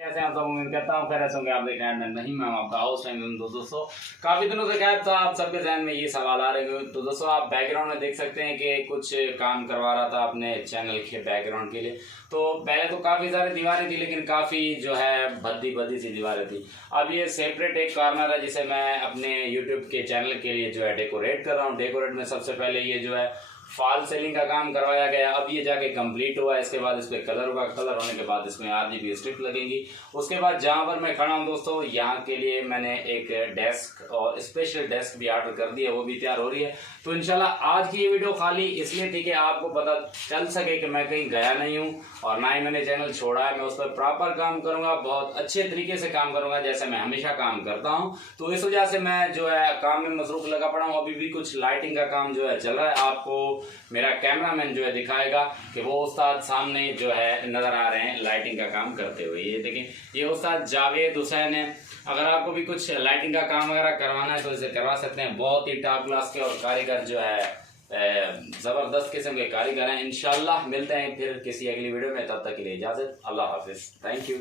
कैसे आप सब? उम्मीद करता हूँ खैर होंगे। आप देख रहे हैं नहीं, मैं आपका हाउस टाइम। तो दोस्तों काफ़ी दिनों से खैर था, आप सबके जहन में ये सवाल आ रहे हैं। तो दोस्तों आप बैकग्राउंड में देख सकते हैं कि कुछ काम करवा रहा था अपने चैनल के बैकग्राउंड के लिए। तो पहले तो काफ़ी सारी दीवारें थी, लेकिन काफ़ी जो है भद्दी भद्दी सी दीवारें थी। अब ये सेपरेट एक कॉर्नर है जिसे मैं अपने यूट्यूब के चैनल के लिए जो है डेकोरेट कर रहा हूँ। डेकोरेट में सबसे पहले ये जो है फॉल सीलिंग का काम करवाया गया। अब ये जाके कंप्लीट हुआ। इसके बाद इस पर कलर होगा। कलर होने के बाद इसमें RGB स्ट्रिप लगेंगी। उसके बाद जहाँ पर मैं खड़ा हूँ दोस्तों, यहाँ के लिए मैंने एक डेस्क और स्पेशल डेस्क भी ऑर्डर कर दी है, वो भी तैयार हो रही है। तो इंशाल्लाह आज की ये वीडियो खाली इसलिए थी कि आपको पता चल सके कि मैं कहीं गया नहीं हूँ और ना ही मैंने चैनल छोड़ा है। मैं उस पर प्रॉपर काम करूँगा, बहुत अच्छे तरीके से काम करूँगा जैसे मैं हमेशा काम करता हूँ। तो इस वजह से मैं जो है काम में मसरूफ लगा पड़ा हूँ। अभी भी कुछ लाइटिंग का काम जो है चल रहा है। आपको मेरा कैमरामैन जो है दिखाएगा कि वो उस्ताद सामने जो है नज़र आ रहे हैं लाइटिंग का काम करते हुए। ये देखें, ये उस्ताद जावेद हुसैन है। अगर आपको भी कुछ लाइटिंग का काम वगैरह करवाना है तो इसे करवा सकते हैं। बहुत ही टॉप क्लास के और कारीगर जो है ज़बरदस्त किस्म के कारीगर हैं। इंशाल्लाह मिलते हैं फिर किसी अगली वीडियो में। तब तक के लिए इजाज़त। अल्लाह हाफिज़। Thank you.